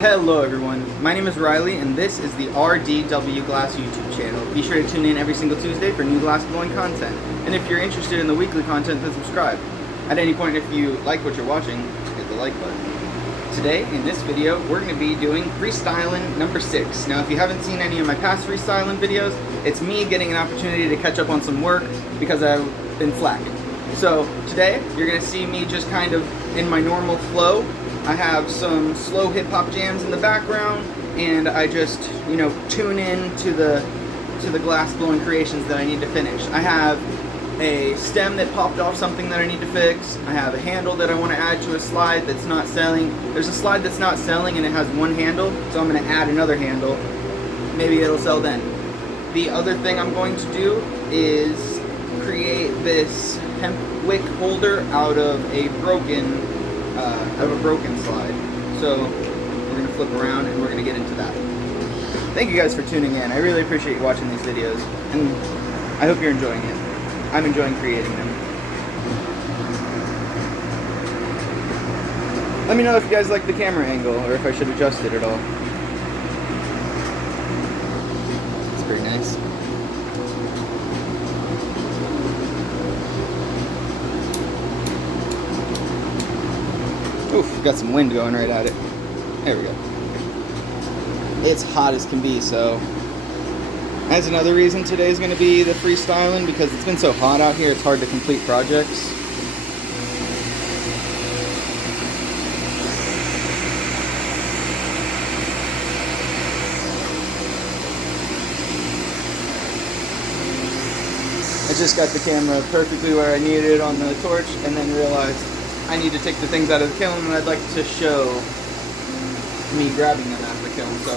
Hello everyone, my name is Riley and this is the RDW Glass YouTube channel. Be sure to tune in every single Tuesday for new glass blowing content. And if you're interested in the weekly content, then subscribe. At any point, if you like what you're watching, hit the like button. Today, in this video, we're going to be doing Freestylen number 6. Now if you haven't seen any of my past Freestylen videos, it's me getting an opportunity to catch up on some work because I've been flack. So today, you're going to see me just kind of in my normal flow. I have some slow hip-hop jams in the background, and I just, tune in to the glass blowing creations that I need to finish. I have a stem that popped off something that I need to fix. I have a handle that I want to add to a slide that's not selling. There's a slide that's not selling and it has one handle, so I'm going to add another handle. Maybe it'll sell then. The other thing I'm going to do is create this hemp wick holder out of a broken slide. So we're going to flip around and we're going to get into that. Thank you guys for tuning in. I really appreciate you watching these videos, and I hope you're enjoying it. I'm enjoying creating them. Let me know if you guys like the camera angle or if I should adjust it at all. It's pretty nice. Oof, got some wind going right at it. There we go. It's hot as can be, so that's another reason today's going to be the freestyling, because it's been so hot out here, it's hard to complete projects. I just got the camera perfectly where I needed it on the torch, and then realized I need to take the things out of the kiln, and I'd like to show me grabbing them out of the kiln. So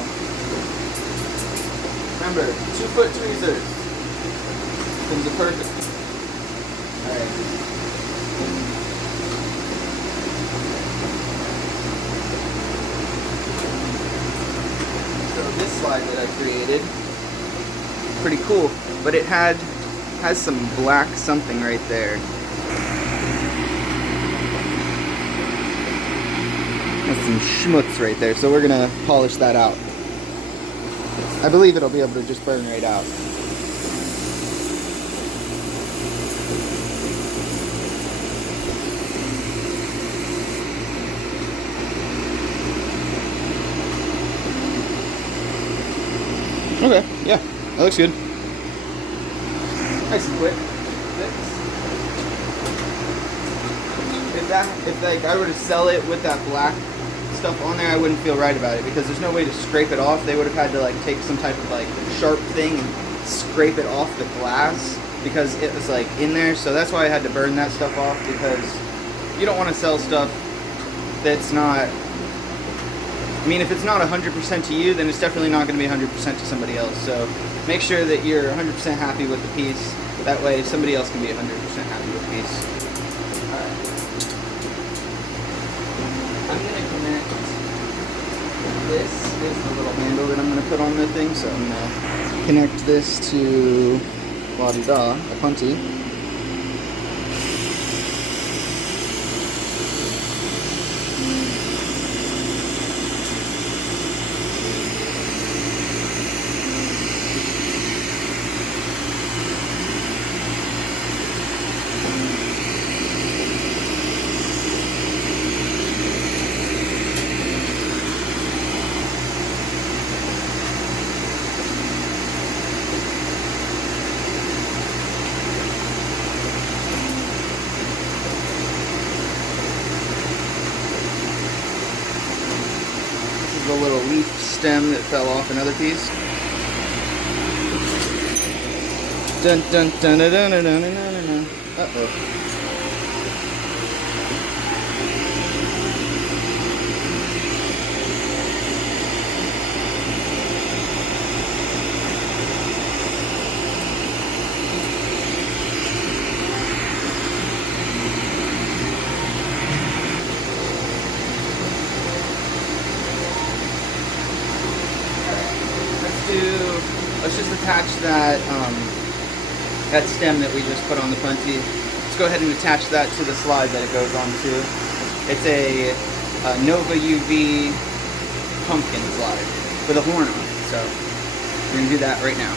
remember, 2-foot tweezers. Things are perfect. Alright. So this slide that I created, pretty cool, but it has some black something right there. Some schmutz right there, so we're gonna polish that out. I believe it'll be able to just burn right out. Okay, yeah, that looks good. Nice and quick. If I were to sell it with that black stuff on there, I wouldn't feel right about it, because there's no way to scrape it off. They would have had to take some type of sharp thing and scrape it off the glass, because it was in there. So that's why I had to burn that stuff off, because you don't want to sell stuff that's not, if it's not 100% to you, then it's definitely not going to be 100% to somebody else. So make sure that you're 100% happy with the piece. That way somebody else can be 100% happy with the piece. I'm going to connect, this is the little handle that I'm going to put on the thing, so I'm going to connect this to la-di-da, the punty. The little leaf stem that fell off another piece. Dun dun dun dun dun dun dun dun dun. Uh-oh. Let's just attach that stem that we just put on the punty. Let's go ahead and attach that to the slide that it goes onto. It's a Nova UV pumpkin slide with a horn on it. So we're gonna do that right now.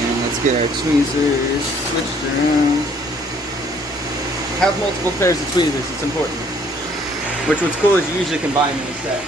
And let's get our tweezers switched around. Have multiple pairs of tweezers, it's important. Which what's cool is you usually can buy them in a set.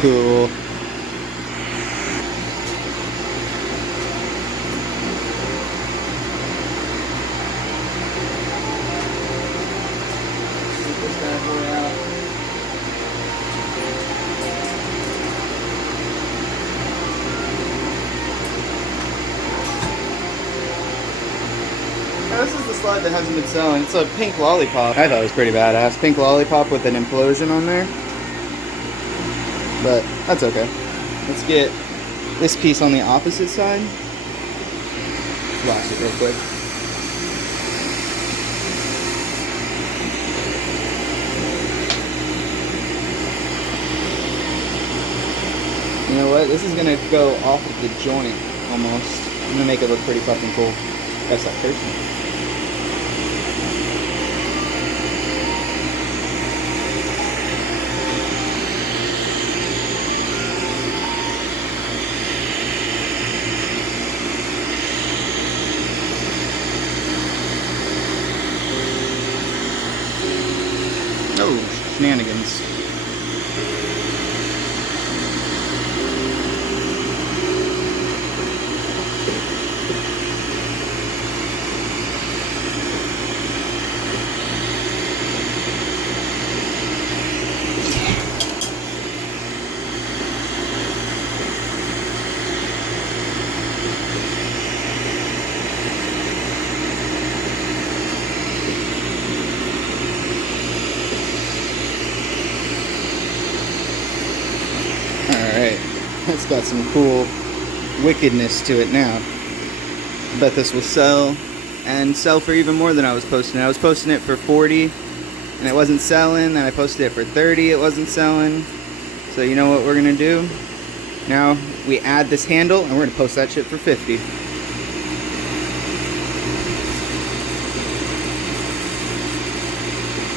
Cool. Get this bad boy out. Now, this is the slide that hasn't been selling. It's a pink lollipop. I thought it was pretty badass. Pink lollipop with an implosion on there. But that's okay. Let's get this piece on the opposite side. Lost it real quick. You know what? This is gonna go off of the joint almost. I'm gonna make it look pretty fucking cool. That's that person. Oh, shenanigans. Alright, that's got some cool wickedness to it now. I bet this will sell, and sell for even more than I was posting it. I was posting it for 40 and it wasn't selling, then I posted it for 30, it wasn't selling. So you know what we're gonna do? Now we add this handle and we're gonna post that shit for 50.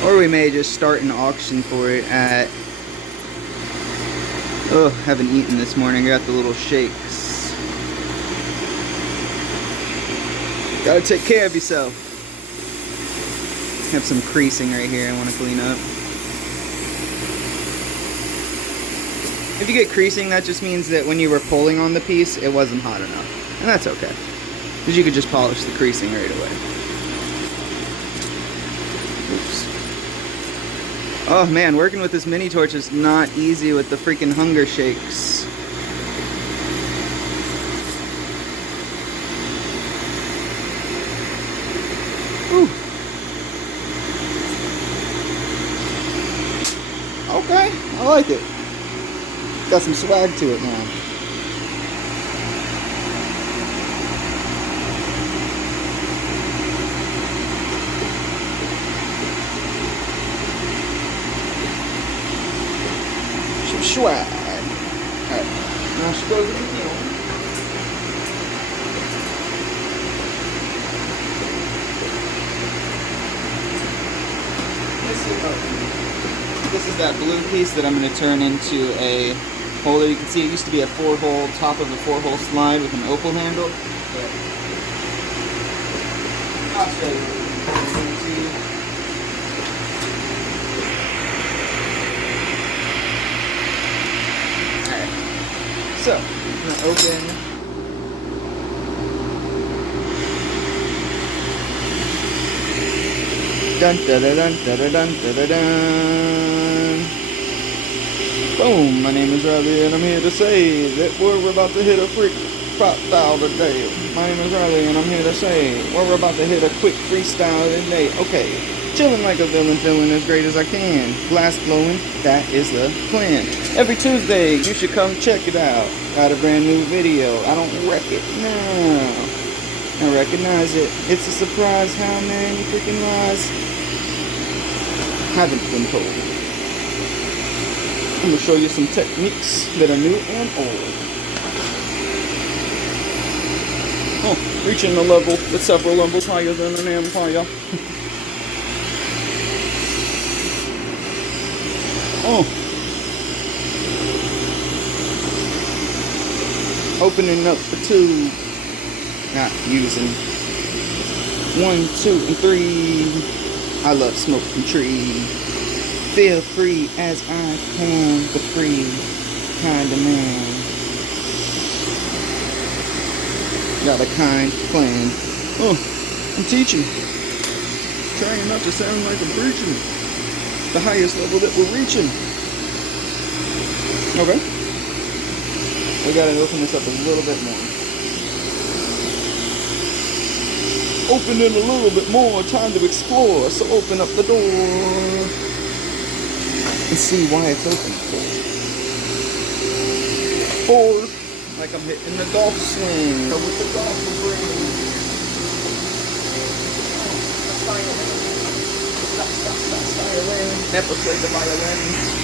Or we may just start an auction for it at... Oh, haven't eaten this morning. I got the little shakes. Gotta take care of yourself. Have some creasing right here I want to clean up. If you get creasing, that just means that when you were pulling on the piece, it wasn't hot enough. And that's okay. Because you could just polish the creasing right away. Oops. Oh man, working with this mini torch is not easy with the freaking hunger shakes. Ooh. Okay, I like it. Got some swag to it now. Swag. Alright, now she goes in the heel. This is that blue piece that I'm going to turn into a holder. You can see it used to be a 4-hole, top of a 4-hole slide with an opal handle. But I'll show you. Alright. So, I'm going to open. Dun dun dun dun dun dun dun dun dun. Boom! My name is Riley, and I'm here to say that we're about to hit a freestyle today. My name is Riley, and I'm here to say we're about to hit a quick freestyle today. Okay, chilling like a villain, feeling as great as I can. Glass blowing, that is the plan. Every Tuesday, you should come check it out. Got a brand new video. I don't wreck it now. I recognize it. It's a surprise how many freaking lies haven't been told. I'm going to show you some techniques that are new and old. Oh, reaching a level that's several levels higher than an empire. Oh. Opening up the tube. Not using 1, 2, and 3. I love smoking tree. Feel free as I can, the free kind of man. Got a kind plan. Oh, I'm teaching. Trying not to sound like I'm preaching. The highest level that we're reaching. Okay. We gotta open this up a little bit more. Open it a little bit more, time to explore, so open up the door and see why it's open. 4, like I'm hitting the golf swing, or with the golf ring. Stop, never play the violin.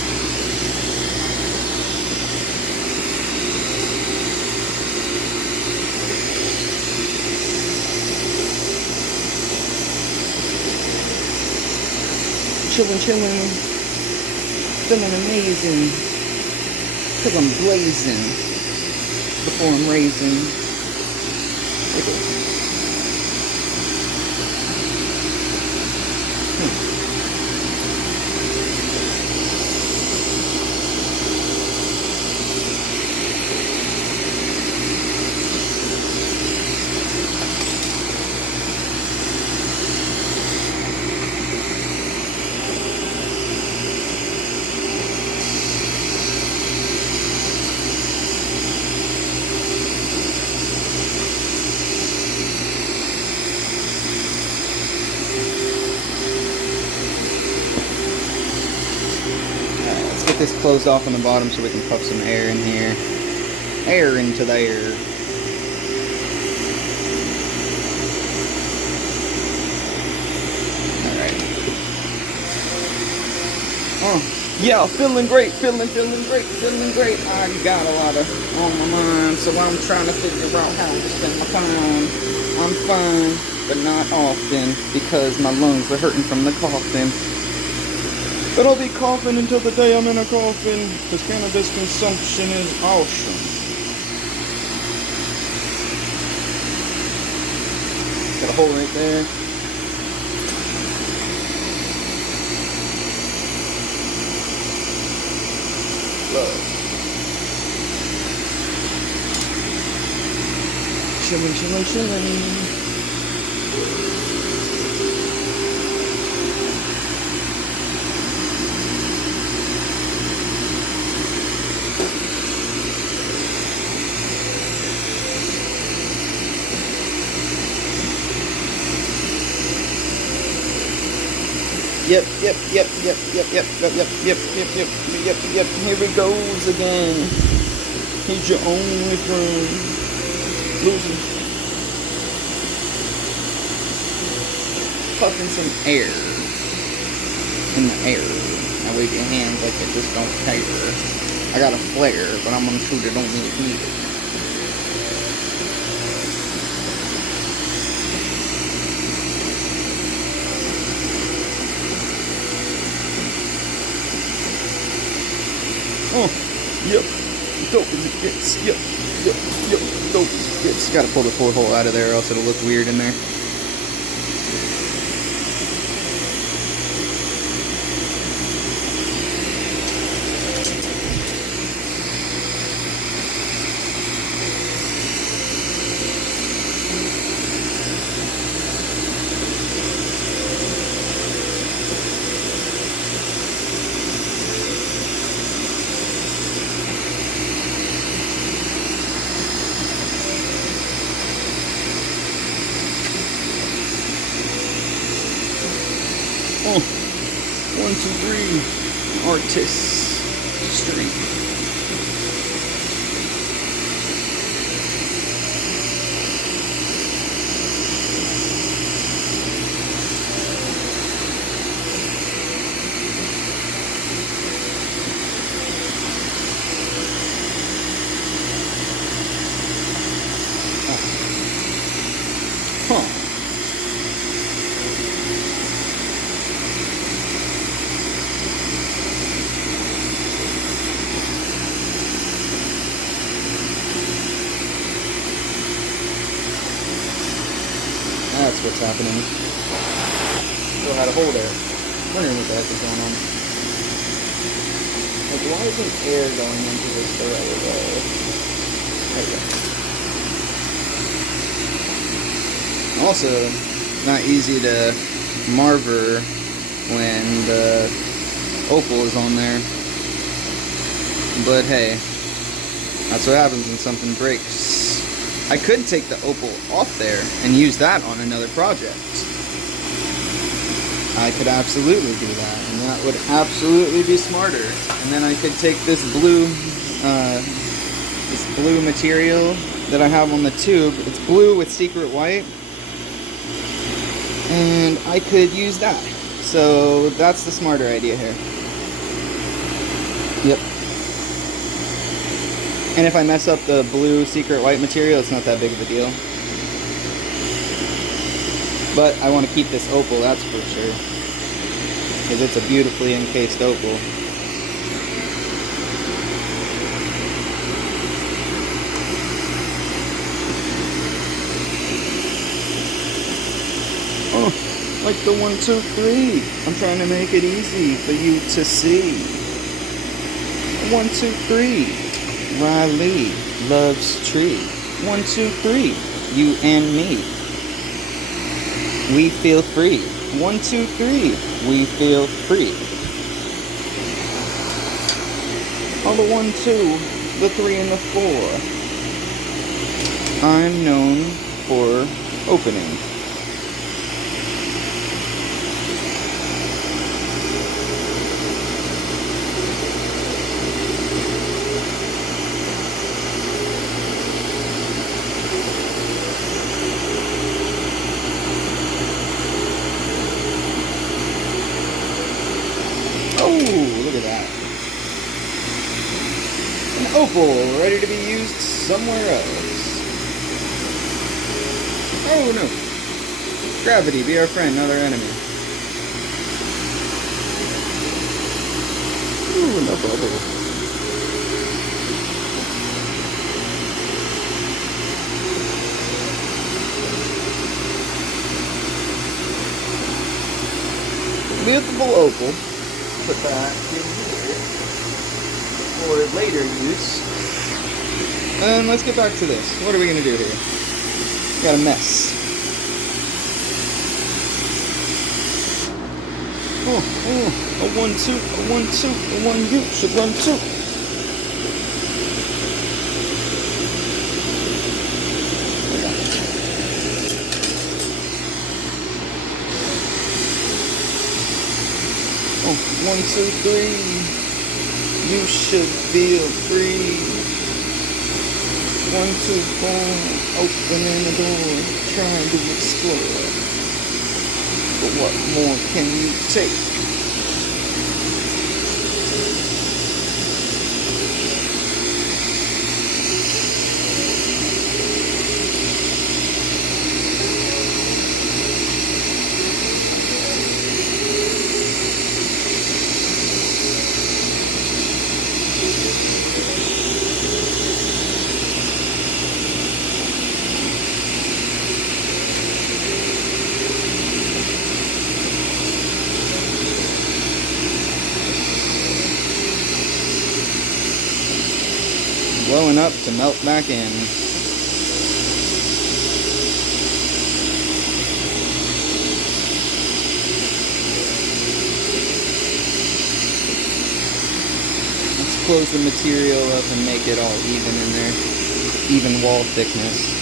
Chillin', feeling amazing, cause I'm blazing before I'm raising. Okay. Get this closed off on the bottom so we can puff some air in here. Air into there. Alright. Oh, yeah, feeling great, feeling great. I got a lot of on my mind, so I'm trying to figure out how to spend my time. I'm fine, but not often, because my lungs are hurting from the coughing. But I'll be coughing until the day I'm in a coffin, because cannabis consumption is awesome. Got a hole right there. Love. Chillin'. Yep. Here it goes again. He's your only friend. Losing. Puffing some air in the air. Now wave your hands like it just don't care. I got a flare, but I'm gonna shoot it on the head. Oh, yep. dope as it gets. Yo, dope as it gets. Gotta pull the porthole out of there or else it'll look weird in there. Oh, 1, 2, 3, artist street. Huh. That's what's happening. Still had a hole there. Wondering what the heck is going on. Like, why isn't air going into this the right way? There we go. Also, not easy to marver when the opal is on there. But hey, that's what happens when something breaks. I could take the opal off there and use that on another project. I could absolutely do that, and that would absolutely be smarter. And then I could take this blue material that I have on the tube. It's blue with secret white, and I could use that. So that's the smarter idea here. Yep. And if I mess up the blue secret white material, it's not that big of a deal. But I want to keep this opal, that's for sure. Because it's a beautifully encased opal. Oh, like the 1, 2, 3. I'm trying to make it easy for you to see. 1, 2, 3. Riley loves tree. 1, 2, 3. You and me. We feel free. 1, 2, 3. We feel free. On the 1, 2, the 3, and the 4. I'm known for opening. Look at that. An opal ready to be used somewhere else. Oh no. Gravity, be our friend, not our enemy. Ooh, no bubble. Beautiful opal. Put that in here for later use. And let's get back to this. What are we going to do here? Got a mess. Oh, a 1, 2, a 1, 2, a 1 U should run 2. Oh, 1, 2, 3. You should feel free. 1, 2, 4. Opening the door, trying to explore. But what more can you take? slowing up to melt back in. Let's close the material up and make it all even in there. Even wall thickness.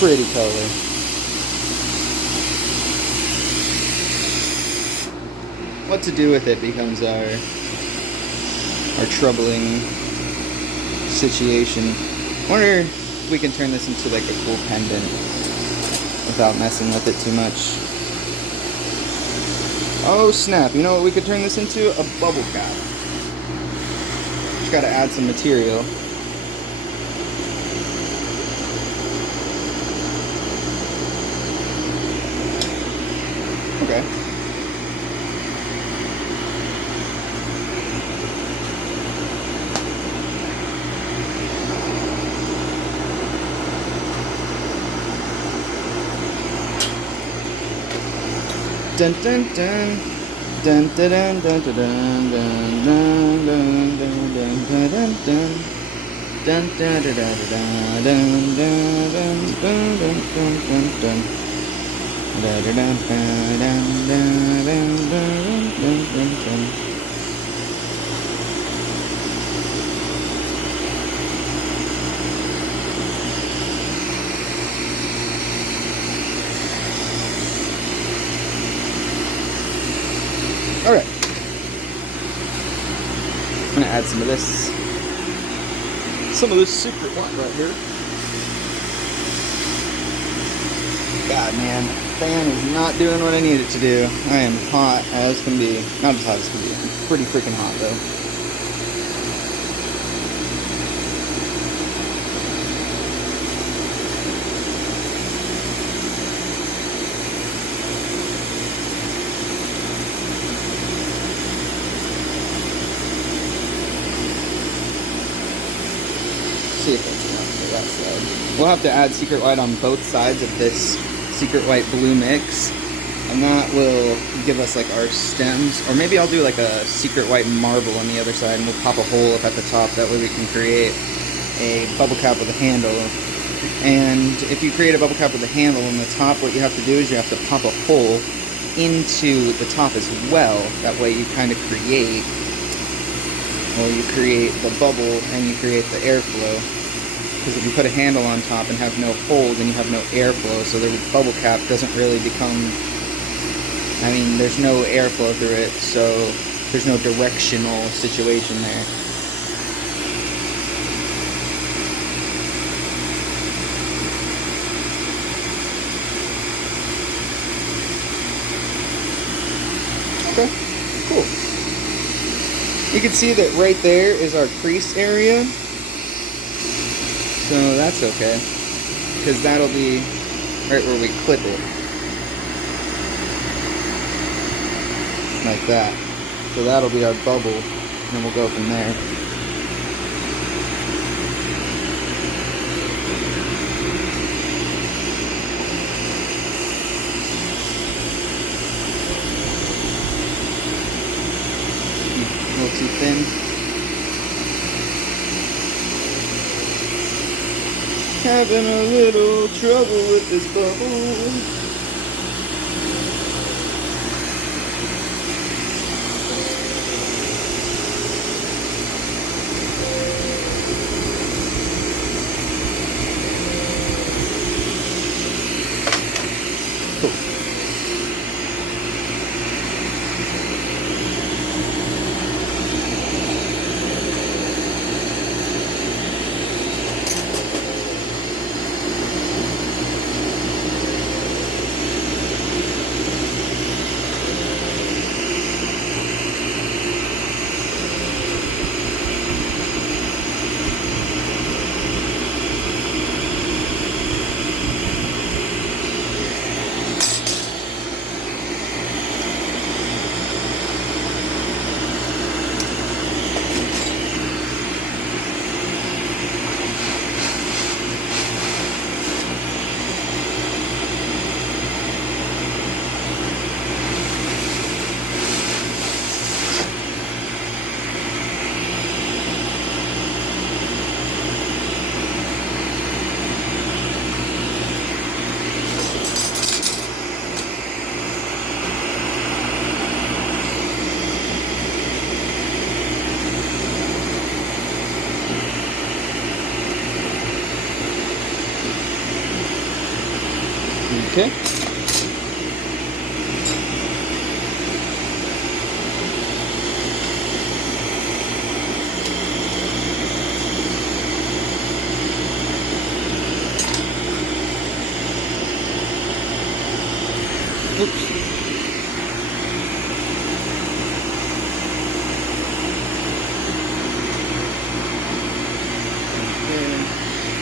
Pretty color. What to do with it becomes our troubling situation. I wonder if we can turn this into like a cool pendant without messing with it too much. Oh snap, you know what we could turn this into? A bubble cap. Just gotta add some material. Okay. Dun dun dun dun dun dun dun dun dun dun dun. Alright. I'm gonna add some of this secret one right here. God, man, fan is not doing what I need it to do. I am hot as can be. Not as hot as can be. I'm pretty freaking hot, though. See if that's enough for that side. We'll have to add secret white on both sides of this secret white blue mix, and that will give us like our stems, or maybe I'll do like a secret white marble on the other side and we'll pop a hole up at the top. That way we can create a bubble cap with a handle. And if you create a bubble cap with a handle on the top, what you have to do is you have to pop a hole into the top as well. That way you kind of create, well, you create the bubble and you create the airflow. Because if you put a handle on top and have no hole, then you have no airflow, so the bubble cap doesn't really become, I mean, there's no airflow through it, so there's no directional situation there. Okay, cool. You can see that right there is our crease area. So that's okay, because that'll be right where we clip it, like that. So that'll be our bubble, and then we'll go from there. A little too thin. Having a little trouble with this bubble. Cool. Okay. Oops.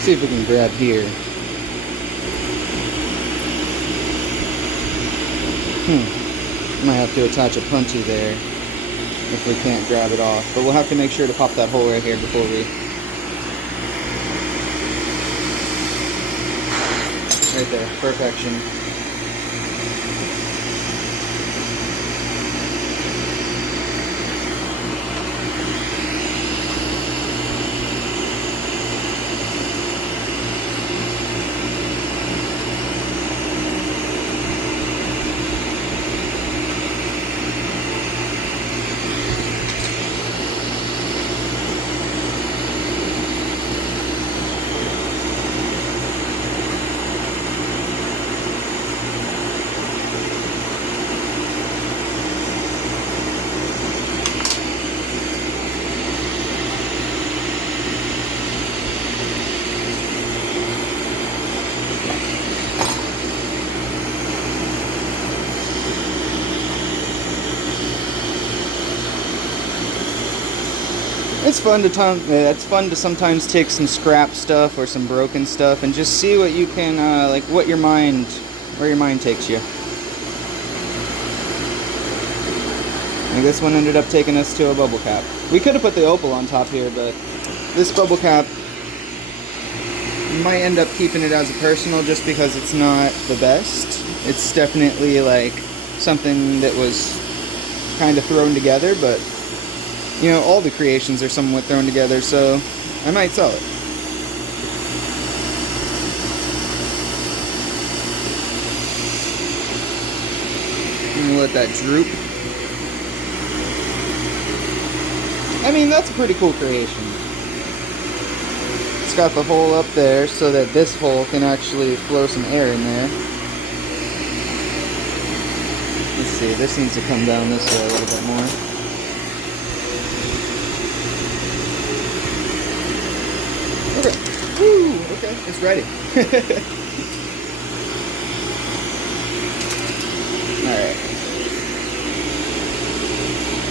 See if we can grab here. Might have to attach a punchy there if we can't grab it off. But we'll have to make sure to pop that hole right here before we... Right there, perfection. It's fun to sometimes take some scrap stuff or some broken stuff and just see what you can, like where your mind takes you. And this one ended up taking us to a bubble cap. We could have put the opal on top here, but this bubble cap might end up keeping it as a personal just because it's not the best. It's definitely like something that was kind of thrown together, but you know, all the creations are somewhat thrown together, so I might sell it. I'm gonna let that droop. I mean, that's a pretty cool creation. It's got the hole up there so that this hole can actually flow some air in there. Let's see, this needs to come down this way a little bit more. Okay. Woo! Okay, it's ready. Alright.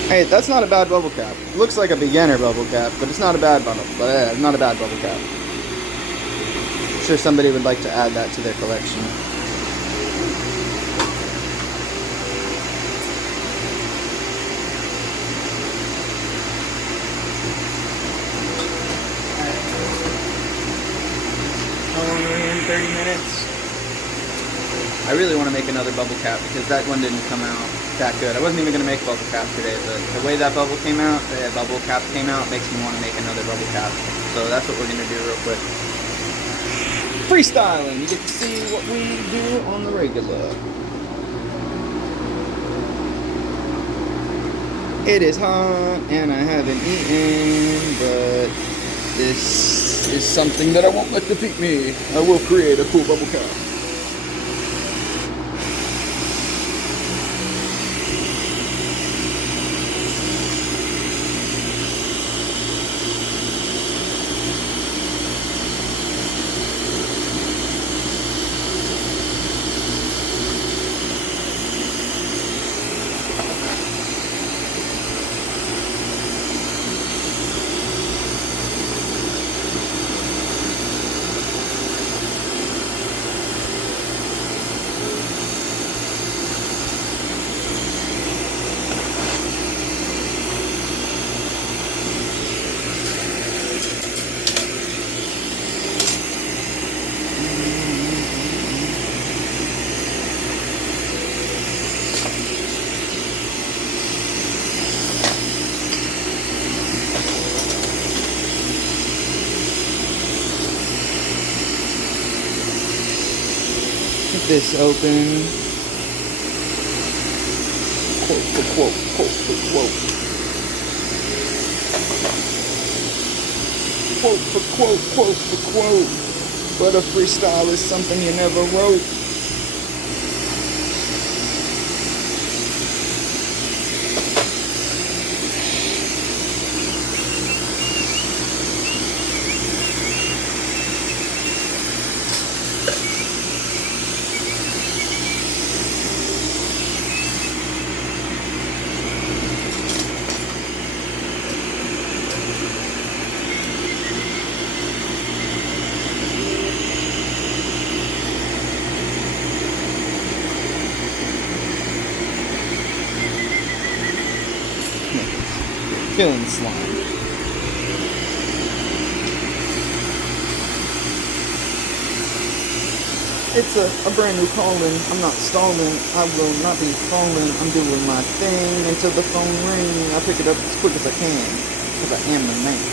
Hey, that's not a bad bubble cap. It looks like a beginner bubble cap, but it's not a bad bubble. Not a bad bubble cap. I'm sure somebody would like to add that to their collection. How long are we in? 30 minutes? I really want to make another bubble cap because that one didn't come out that good. I wasn't even going to make bubble cap today, but the way that bubble came out, the bubble cap came out, makes me want to make another bubble cap. So that's what we're going to do real quick. Freestyling! You get to see what we do on the regular. It is hot and I haven't eaten, but this is something that I won't let defeat me. I will create a cool bubble cap. Get this open. Quote for quote, quote for quote. Quote for quote, quote for quote. But a freestyle is something you never wrote. filling the slime. It's a brand new calling. I'm not stalling. I will not be falling. I'm doing my thing until the phone ring. I pick it up as quick as I can, because I am the man.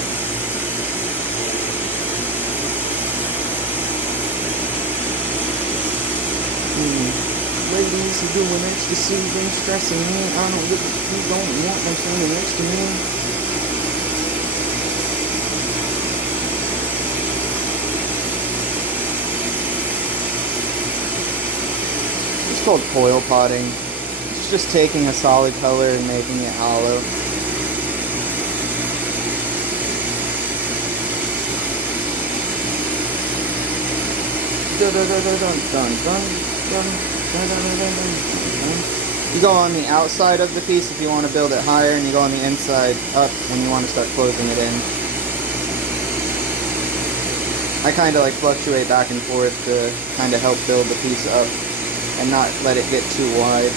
Ladies are doing ecstasy, then stressing me. I don't look at you, don't want them standing next to me. It's called coil potting. It's just taking a solid color and making it hollow. Dun dun dun dun dun dun dun. You go on the outside of the piece if you want to build it higher, and you go on the inside up when you want to start closing it in. I kind of like fluctuate back and forth to kind of help build the piece up and not let it get too wide.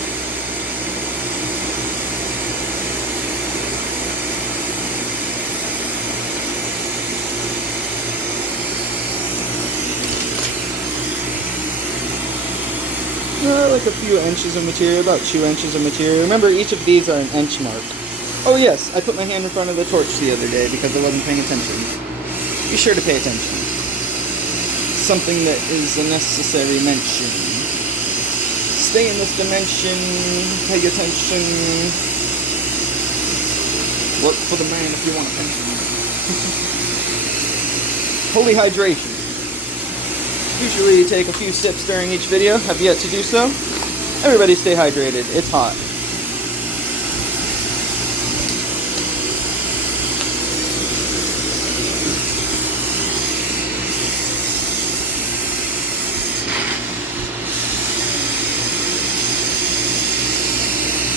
Like a few inches of material, about 2 inches of material. Remember, each of these are an inch mark. Oh yes, I put my hand in front of the torch the other day because I wasn't paying attention. Be sure to pay attention. Something that is a necessary mention. Stay in this dimension, pay attention. Work for the man if you want attention. Holy hydration. Usually take a few sips during each video. Have yet to do so. Everybody stay hydrated. It's hot.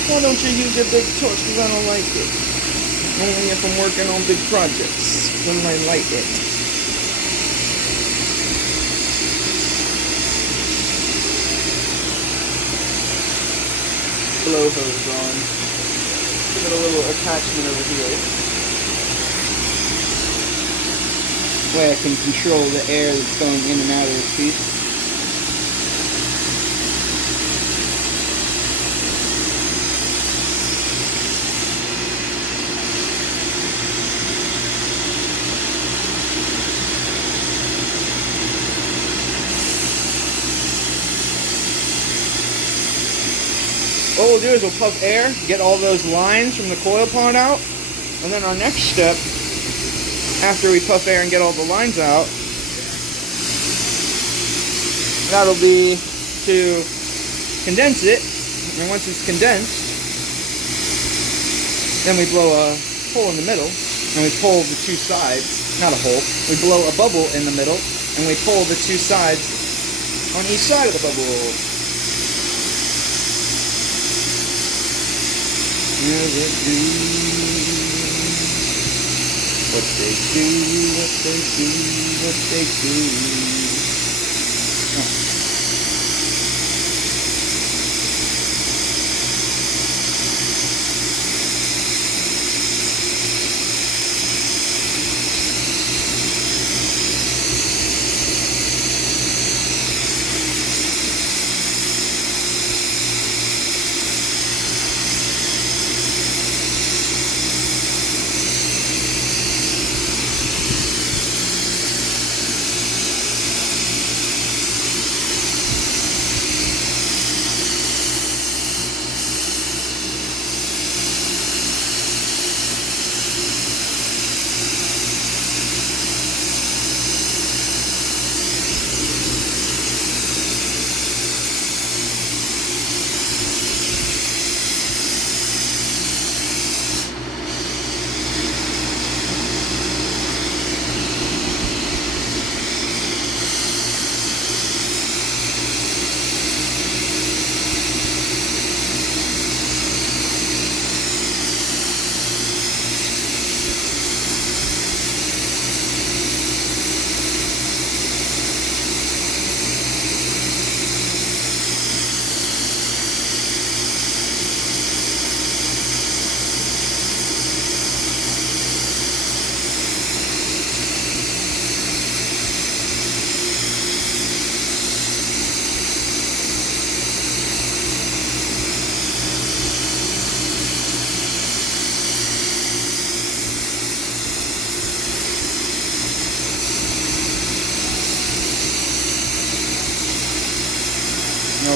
Why don't you use your big torch? Because I don't like it. Only if I'm working on big projects. Then I light it. Blow hose on. Give it a little attachment over here. That way I can control the air that's going in and out of this piece. What we'll do is we'll puff air, get all those lines from the coil pot out, and then our next step, after we puff air and get all the lines out, that'll be to condense it, and once it's condensed, then we blow a hole in the middle, and we pull the two sides, not a hole, we blow a bubble in the middle, and we pull the two sides on each side of the bubble. What they do, what they do.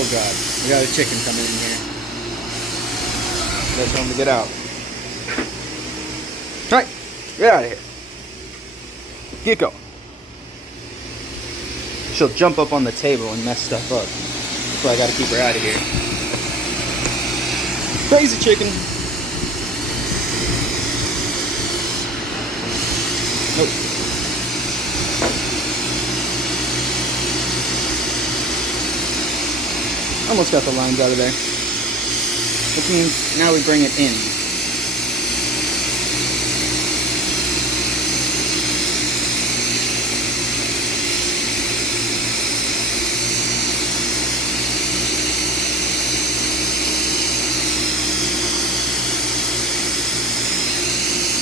Oh god, we got a chicken coming in here. Let's tell him to get out. Alright, get out of here. Get going. She'll jump up on the table and mess stuff up. That's why I gotta keep her out of here. Crazy chicken. Nope. Almost got the lines out of there. Which means now we bring it in.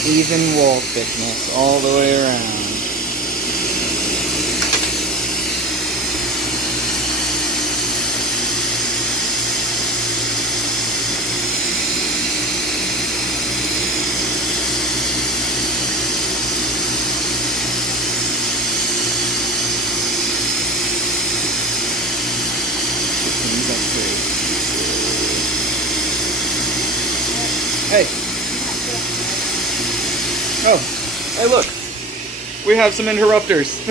Even wall thickness all the way around. Hey. Oh, hey look, we have some interrupters.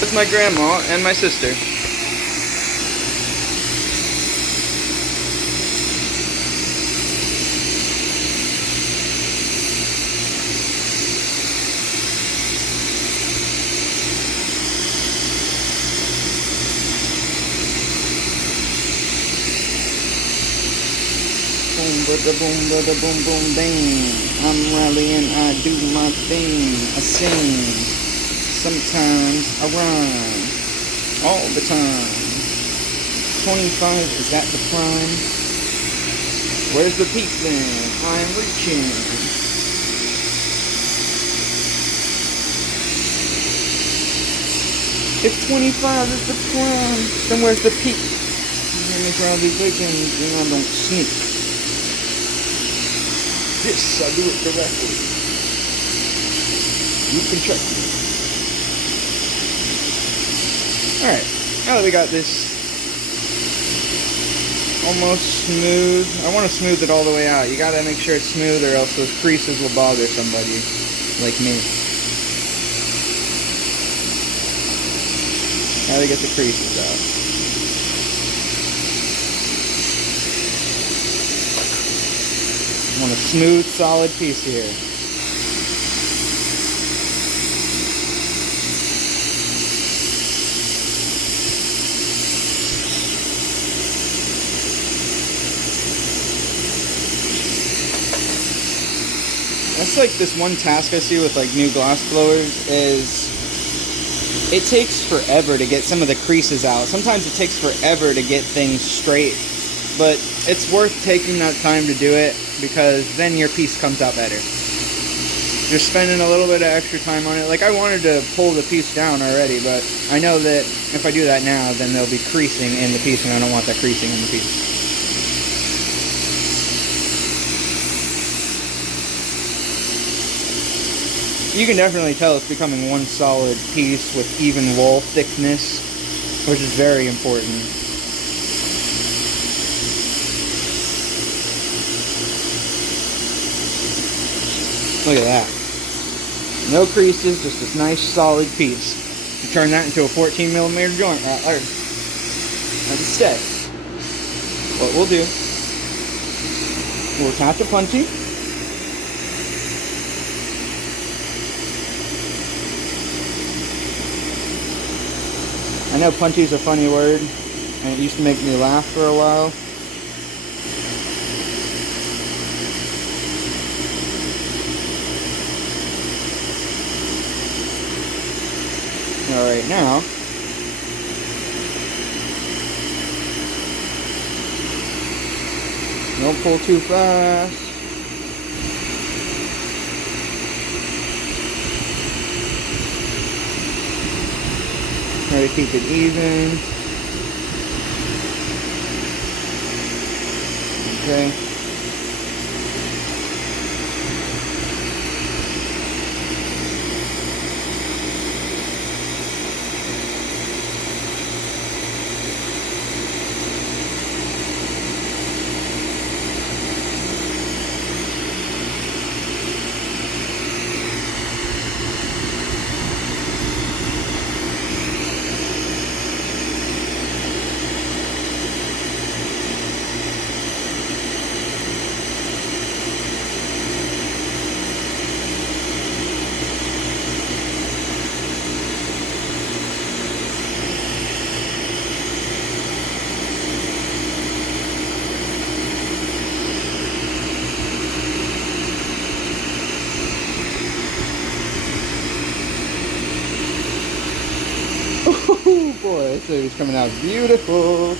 That's my grandma and my sister. Boom, bada boom, bada boom, boom, bang. I'm rallying, I do my thing. I sing. Sometimes I rhyme. All the time. 25, is that the prime? Where's the peak then? I'm reaching. If 25 is the prime, then where's the peak? Let me grab these legends and I don't sneak. This, I do it directly. You can check me. Alright, now that we got this almost smooth, I want to smooth it all the way out. You gotta make sure it's smooth or else those creases will bother somebody like me. Now to get the creases out. I want a smooth, solid piece here. That's like this one task I see with like new glass blowers is it takes forever to get some of the creases out. Sometimes it takes forever to get things straight, but it's worth taking that time to do it because then your piece comes out better. You're spending a little bit of extra time on it. Like I wanted to pull the piece down already, but I know that if I do that now, then there'll be creasing in the piece and I don't want that creasing in the piece. You can definitely tell it's becoming one solid piece with even wall thickness, which is very important. Look at that. No creases, just this nice solid piece. You turn that into a 14mm joint right there. As a step. What we'll do, we'll attach a punchy. I know punchy's a funny word, and it used to make me laugh for a while. Alright, now, don't pull too fast. Try to keep it even. Okay. boy, this is coming out beautiful.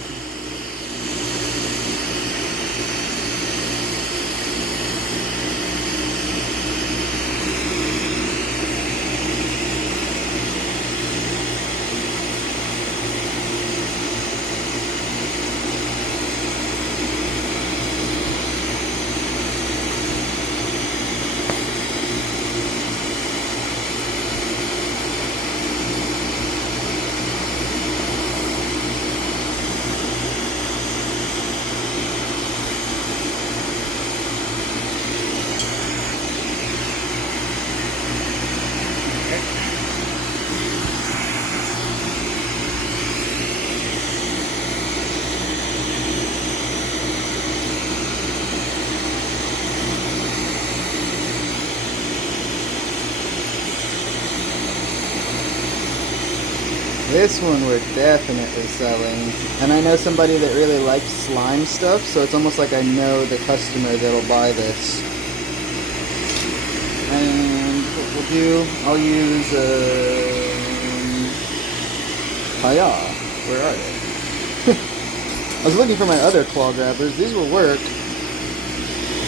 This one we're definitely selling. And I know somebody that really likes slime stuff, so it's almost like I know the customer that'll buy this. And what we'll do, I'll use, hiya, where are they? I was looking for my other claw grabbers. These will work.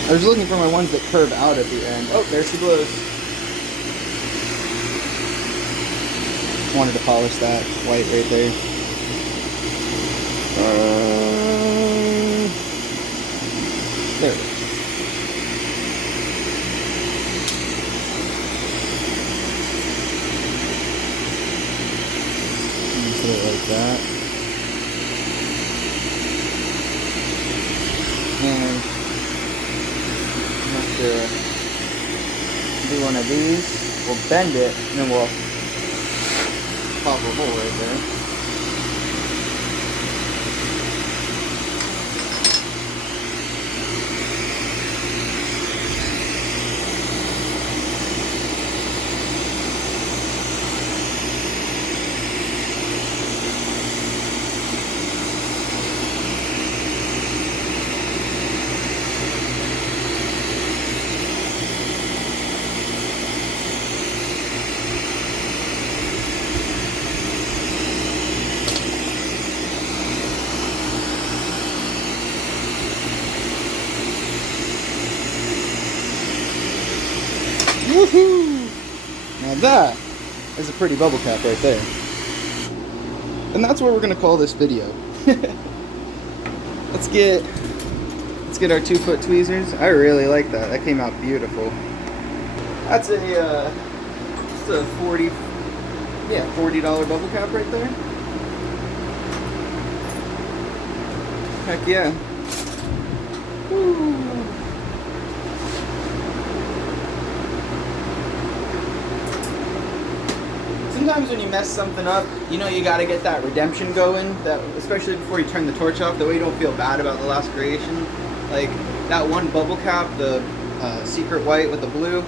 I was looking for my ones that curve out at the end. Oh, there she blows. Wanted to polish that white right there. There it is. Put it like that. And have to do one of these. We'll bend it and then we'll pop a hole right there. Woohoo! Now that is a pretty bubble cap right there. And that's what we're gonna call this video. Let's get our 2-foot tweezers. I really like that. That came out beautiful. That's a it's a $40 bubble cap right there. Heck yeah. Woo. Sometimes when you mess something up, you know you gotta get that redemption going, that especially before you turn the torch off, that way you don't feel bad about the last creation. Like that one bubble cap, the secret white with the blue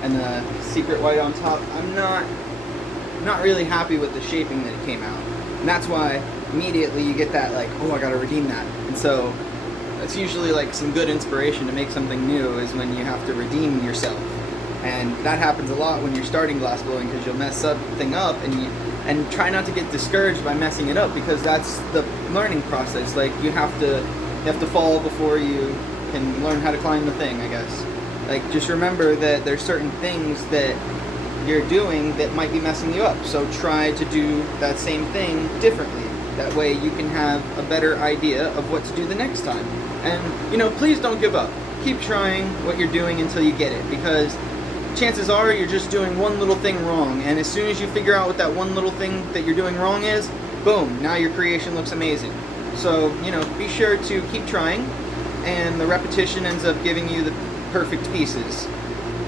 and the secret white on top, I'm not really happy with the shaping that it came out. And that's why immediately you get that like, oh, I gotta redeem that. And so that's usually like some good inspiration to make something new, is when you have to redeem yourself. And that happens a lot when you're starting glass blowing, because you'll mess something up and try not to get discouraged by messing it up, because that's the learning process. Like you have to fall before you can learn how to climb the thing, I guess. Like just remember that there's certain things that you're doing that might be messing you up. So try to do that same thing differently. That way you can have a better idea of what to do the next time. And you know, please don't give up. Keep trying what you're doing until you get it, because chances are you're just doing one little thing wrong, and as soon as you figure out what that one little thing that you're doing wrong is, boom, now your creation looks amazing. So, you know, be sure to keep trying, and the repetition ends up giving you the perfect pieces.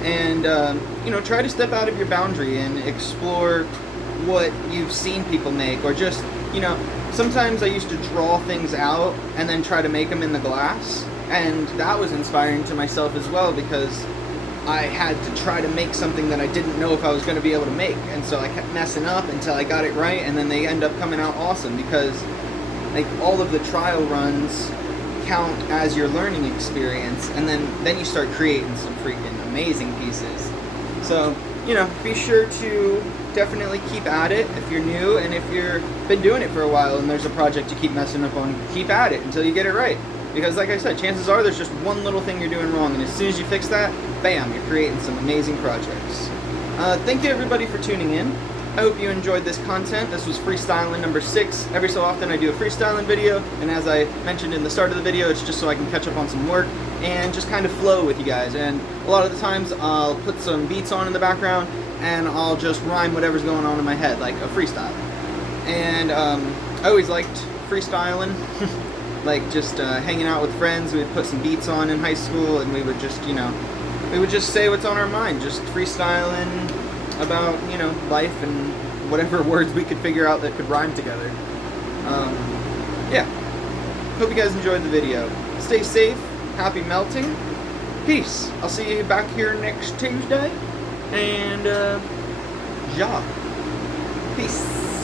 And, you know, try to step out of your boundary and explore what you've seen people make, or just, you know, sometimes I used to draw things out and then try to make them in the glass, and that was inspiring to myself as well, because I had to try to make something that I didn't know if I was going to be able to make, and so I kept messing up until I got it right, and then they end up coming out awesome, because like all of the trial runs count as your learning experience, and then you start creating some freaking amazing pieces. So you know, be sure to definitely keep at it if you're new, and if you've been doing it for a while and there's a project you keep messing up on, keep at it until you get it right. Because like I said, chances are there's just one little thing you're doing wrong, and as soon as you fix that, bam, you're creating some amazing projects. Thank you everybody for tuning in. I hope you enjoyed this content. This was Freestylen number 6. Every so often I do a freestyling video, and as I mentioned in the start of the video, it's just so I can catch up on some work and just kind of flow with you guys. And a lot of the times I'll put some beats on in the background and I'll just rhyme whatever's going on in my head, like a freestyle. And I always liked freestyling, like just hanging out with friends. We'd put some beats on in high school and we would just, you know, we would just say what's on our mind, just freestyling about, you know, life and whatever words we could figure out that could rhyme together. Yeah. Hope you guys enjoyed the video. Stay safe. Happy melting. Peace. I'll see you back here next Tuesday. And, ja. Peace.